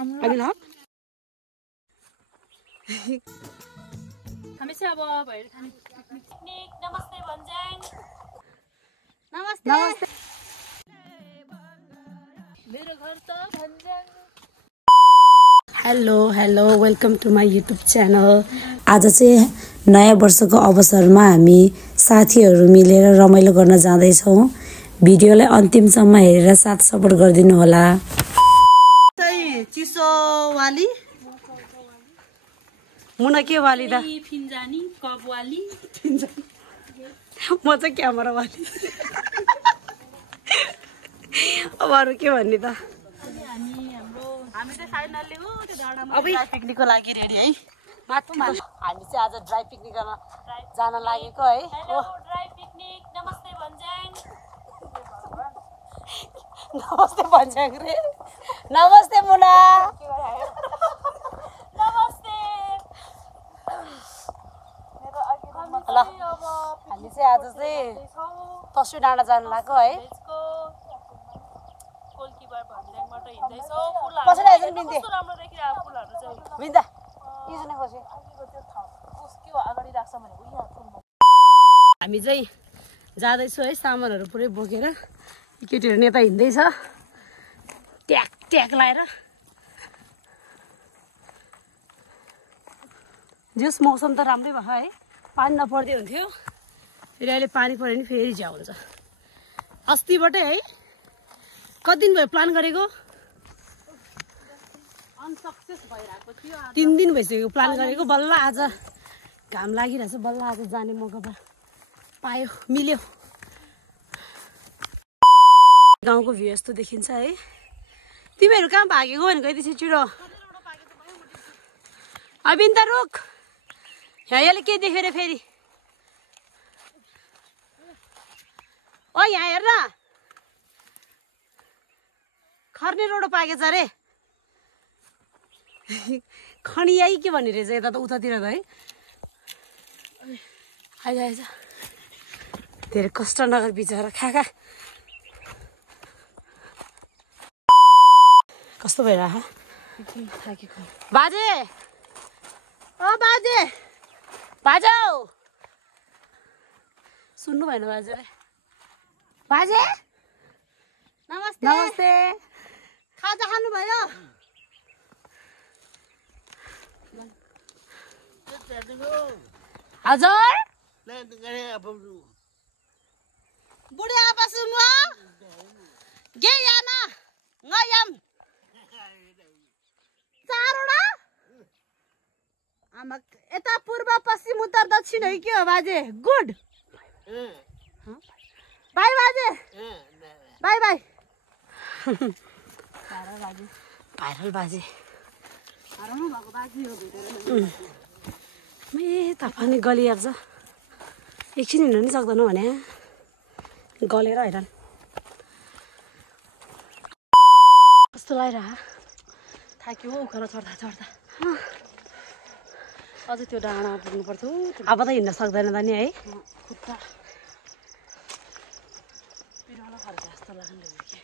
अभी न हामी चाहिँ अब भएर खाने पिकनिक नमस्ते भन्ज्याङ नमस्ते मेरो घर त भन्ज्याङ hello hello welcome to my YouTube channel. आज चाहिँ नयाँ वर्षको अवसरमा हामी साथीहरू मिलेर रमाइलो गर्न जाँदैछौँ। भिडियोलाई अन्तिमसम्म हेरेर साथ सपोर्ट गरिदिनु होला। चिसो वाली मुना के वाली दा फिन्जानी कप वाली म चाहिँ क्यामेरा वाली अब अरू के भन्ने त। हामी चाहिँ फाइनल्ली हो त्यो डाँडामा अब पिकनिकको लागि रेडी है। माथि हामी चाहिँ आज ड्राई पिकनिक गर्न जान लागेको है। ड्राई पिकनिक नमस्ते भन्ज्याङ नमस्ते भन्ज्याङ रे। नमस्ते मुना। नमस्ते ल हामी चाहिँ आज चाहिँ तस्बिर डाँडा जानु लाग्यो है। कोलकीबार भन्ज्याङबाट हिँड्दैछौँ। कसरी आइज नि बिन्दे कस्तो राम्रो देखिरहेको फुलहरू चाहिँ बिन्दा किन खोसे उसको अगाडि राख्छ भनेको यहाँ फुलमा हामी चाहिँ जाँदैछौँ है। सामानहरू पुरै बोकेर केटीहरू नेता हिँड्दैछ ट्याक ट्याक लाएर। जस मौसम त राम्रै भयो है। पानी नपर्दै हुन्थ्यो फेरि अहिले पानी पऱ्यो भने फेरि झ्याउ हुन्छ। अस्तिबाटै है कति दिन भयो प्लान गरेको। अनसक्सेस भइरहेको थियो 3 दिन भइसक्यो प्लान गरेको। बल्ल आज घाम लागिरहेछ। बल्ल आज जाने मौका पायो मिल्यो। गाउँको भ्यू यस्तो देखिन्छ है। तिमीहरू कहाँ भागेको भनेको यति छिटो अबिन त रुक। यहाँ यसले के देख्यो रे फेरि। ओ यहाँ हेर न खर्ने रोडो पाकेछ अरे। खनियाई के भन्ने रहेछ यता त उतातिर त है। आइज आइज धेरै कष्ट नगर बिचरा खा कस्तो भइरह बाजे। ओ बाजे बाजौ सुन्नु भएन बाजेले। बाजे नमस्ते नमस्ते। खाजा खानु भयो। हजुर बुढी आपा सुन्नु गे याना ngayam चारवटा आमा यता पूर्व पश्चिम उत्तर दक्षिण है के हो बाजे। गुड बाई बाजे बाई बाई। भाइरल बाजे मे तपाईँ गलिएर छ। एकछिन हिँड्नु पनि सक्दैन भने गलेर हैरान कस्तो लागिरह थाक्यो उखेर चढ्दा चढ्दा अझ त्यो डाँडामा पुग्नु पर्थ्यो। अब त हिँड्न सक्दैन त नि है। खुट्टा पिरानो खालको जस्तो लाग्नु कि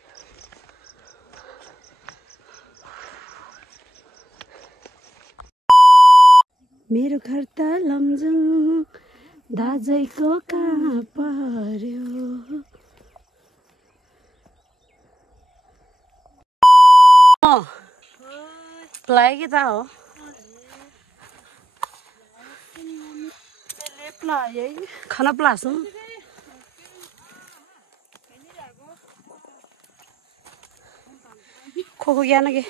मेरो घर त लमजुङ दाजैको कहाँ पर्यो। लाग्यो कि त हो खाना प्लासौँ खोको ज्ञान के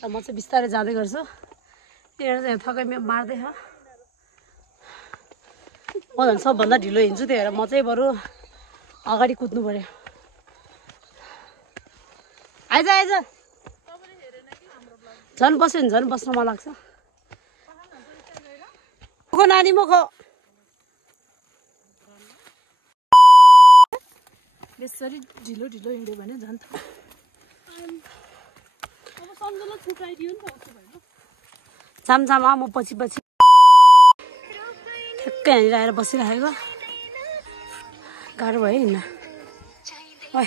म चाहिँ बिस्तारै जाँदै गर्छु। तिनीहरू चाहिँ थकाइ मार्दैछ। म झन् सबभन्दा ढिलो हिँड्छु त्यही भएर म चाहिँ बरु अगाडि कुद्नु पर्यो। आइज आइज झन् बस्यो भने झन् बस्न मन लाग्छ। को नानी म खो यसरी ढिलो ढिलो हिँड्यो भने झन् अब सम्झना छुटाइदियो नि त उसो भए। जामजामा म पछि पछि ठ्याक्कै यहाँनिर आएर बसिरहेको गाह्रो भयो हिँड्न ओइ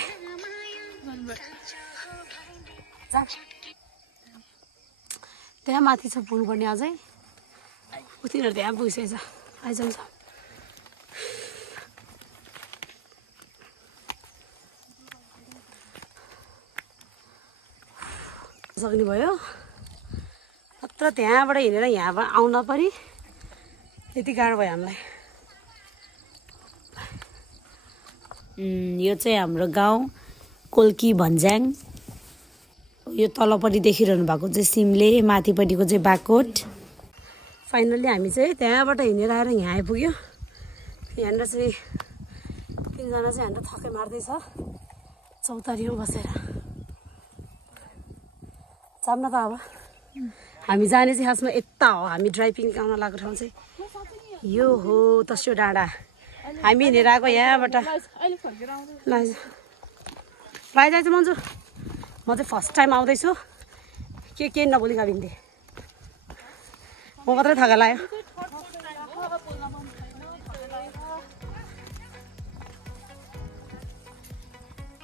त्यहाँ माथि छ पुल गर्ने अझै उतिनीहरू त्यहाँ पुगिसकेछ आइजान्छ सक्ने भयो मात्र त्यहाँबाट हिँडेर यहाँबाट आउन परि यति गाह्रो भयो हामीलाई यो चाहिँ हाम्रो गाउँ कोल्की भन्ज्याङ यो तलपट्टि देखिरहनु भएको चाहिँ सिमले माथिपट्टिको चाहिँ बागकोट फाइनल्ली हामी चाहिँ त्यहाँबाट हिँडेर आएर यहाँ आइपुग्यो यहाँनिर चाहिँ तिनजना चाहिँ हाम्रो थकै मार्दैछ चौतारीमा बसेर जान्न त अब हामी जाने चाहिँ खासमा यता हो हामी ड्राइभिङ आउन लागेको ठाउँ चाहिँ यो हो तस्यो डाँडा हामी हिँडेर आएको यहाँबाट लैजान्छ मन्जु म चाहिँ फर्स्ट टाइम आउँदैछु के नबोली गाभिन्थे म मात्रै थका लाग्यो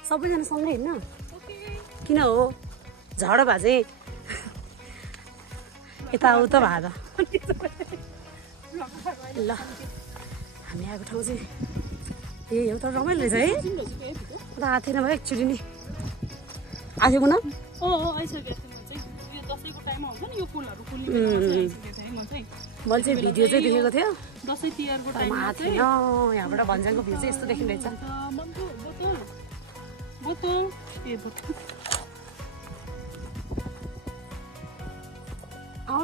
सबैजना सँगै हिँड्न किन हो झडो भए चाहिँ यताउता भयो त ल हामी आएको ठाउँ चाहिँ यही हो तर रमाइलो रहेछ है त आएको थिएन भयो एकचोटि नि आएको कुन मैले चाहिँ भिडियो चाहिँ देखेको थियो आएको थिएन यहाँबाट भन्ज्याङको भ्यू चाहिँ यस्तो देखिरहेछ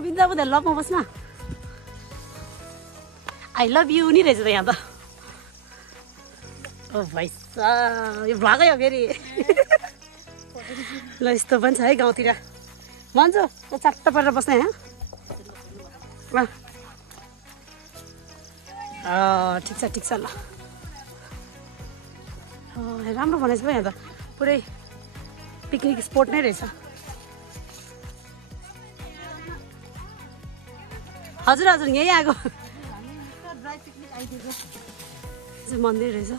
बिन्दा बुदा लभमा बस्न आई लभ यु नि रहेछ त यहाँ त ओ भैसा यो भ्लगै हो फेरि ल यस्तो पनि छ है गाउँतिर भन्छ चट्ट परेर बस्ने यहाँ ठिक छ ल राम्रो बनाएछ भयो यहाँ त पुरै पिकनिक स्पोट नै रहेछ हजुर हजुर यहीँ आएको मन्दिर रहेछ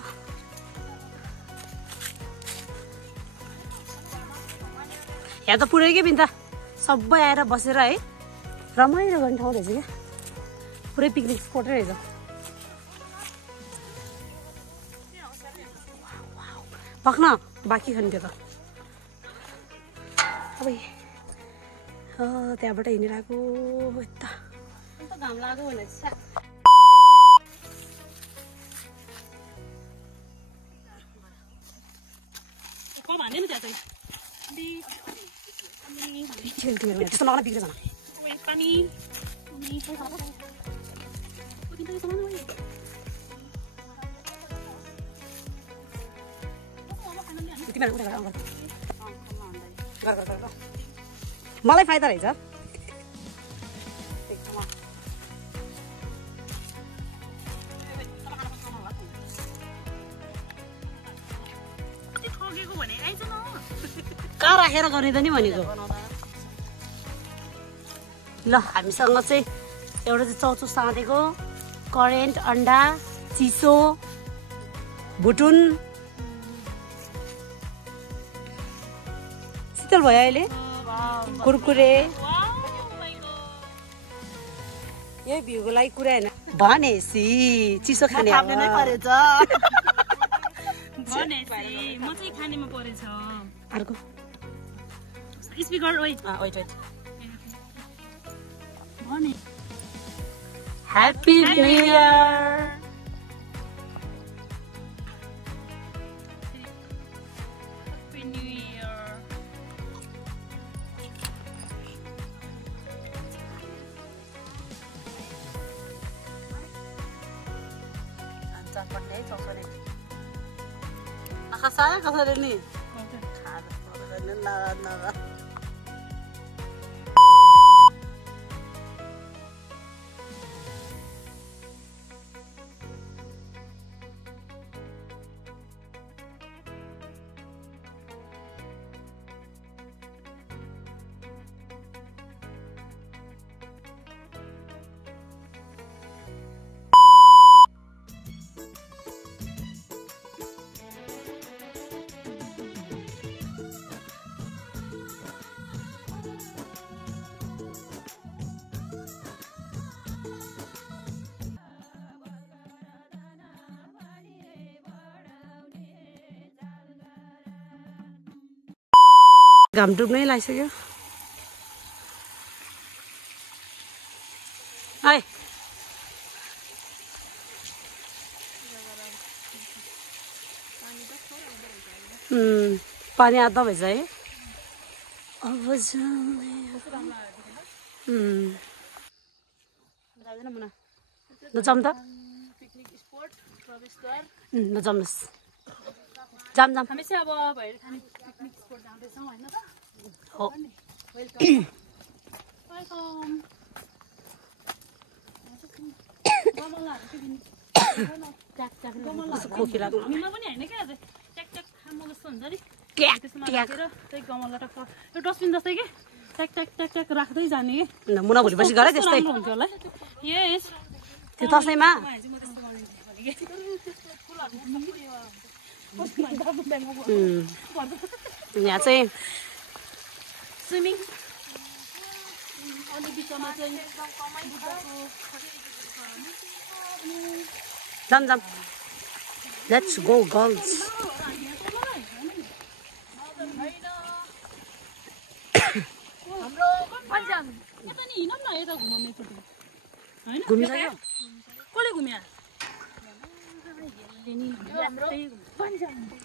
यहाँ त पुरै के बिन्ता सबै आएर बसेर है रमाइलो गर्ने ठाउँ रहेछ क्या पुरै पिकनिक स्पोट रहेछ पक्न बाँकी खाने त्यो त अब त्यहाँबाट हिँडेर आएको यता घाम लाग्यो भने त्यस्तो नगर्न बिग्रेछ मलाई फाइदा रहेछ कहाँ राखेर गर्ने त नि भनेको ल हामीसँग चाहिँ एउटा चाहिँ चौचो साँधेको करेन्ट अन्डा चिसो भुटुन शीतल भयो अहिले कुरकुरे यही भ्यूको लागि कुरा होइन भनेसी चिसो खाने नै परेछ भनेसी म चाहिँ खानेमा परेछ अर्को स्पिकर वेट भने happy new year Happy New Year. Pernah coklat ini. Nakasa saya kasar ini. Nara. घाम डुब्नै लागिसक्यो है पानी आधा भएछ है अब नजाउँ त नजाउनुहोस् जाम जाम हामी चाहिँ अब भएर खाने पिकनिक स्पोट जाँदैछौँ होइन त हो वेलकम खोकी लाग्नु हामीमा पनि होइन क्या ट्याक ट्याक खानु जस्तो हुन्छ नि ट्याक त्यसमा ट्याक राखेर त्यही गमला टक्क यो डस्टबिन जस्तै के ट्याक ट्याक ट्याक ट्याक राख्दै जाने कि मुना भोलिपछि गरे त्यस्तै राम्रो हुन्थ्यो होला यस त्यो दसैँमा यहाँ चाहिँ स्विमिङ अनि बिचमा चाहिँ जाम जाम लेट्स गो गर्ल्स हाम्रो पन्जाब यता नि हिँडौँ न यता घुमाउने एकचोटि होइन घुमिसक्यो कसले घुम्या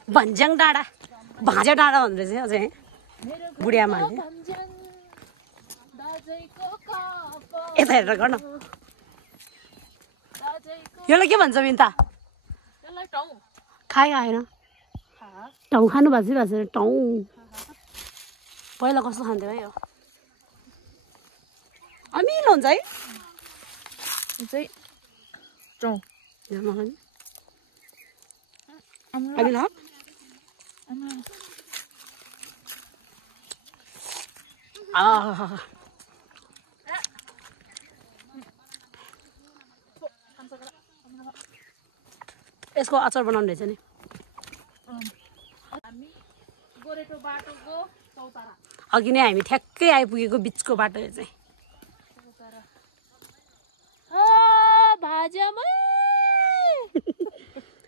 भन्ज्याङ डाँडा भाँजे डाँडा भन्दो रहेछ अझै बुढिया मान्छे यता हेरेर गर्न यसलाई के भन्छ मिन्ता खाइ खाएन टाउ खानु भएको छ टाउ पहिला कस्तो खान्थ्यो है यो अमिलो हुन्छ है अमिलो यसको अचार बनाउनु रहेछ नि गोरेटो बाटोको चौतारा अघि नै हामी ठ्याक्कै आइपुगेको बिचको बाटो यो चाहिँ भाज्यामै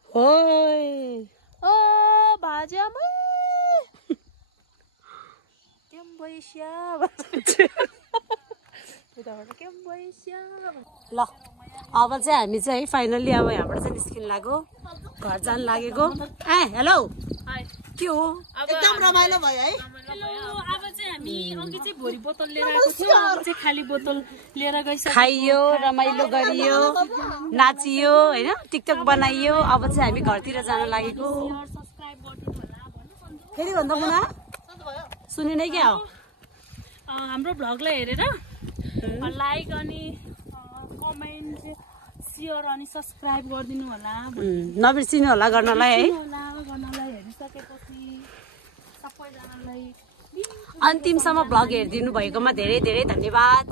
होय भाज्यामै केम भइस्या ल अब चाहिँ हामी चाहिँ फाइनल्ली अब यहाँबाट चाहिँ निस्किन लाग्यो घर जान लागेको ए हेलो के हो एकदम रमाइलो भयो है अब चाहिँ हामी अघि चाहिँ भोलि बोतल लिएर आएको थियौँ अब चाहिँ खाली बोतल लिएर गइसक्यो खाइयो रमाइलो गरियो नाचियो होइन टिकटक बनाइयो अब चाहिँ हामी घरतिर जान लागेको सब्सक्राइब गरिदिनु होला भन्नु फेरि भन्दा मुना सुनेनै क्या हो हाम्रो भ्लगलाई हेरेर लाइक अनि कमेन्ट सेयर अनि सब्सक्राइब गरिदिनु होला नबिर्सिनु होला गर्नलाई है गर्नलाई हेरिसकेपछि सबैजनालाई अन्तिमसम्म भ्लग हेरिदिनु भएकोमा धेरै धेरै धन्यवाद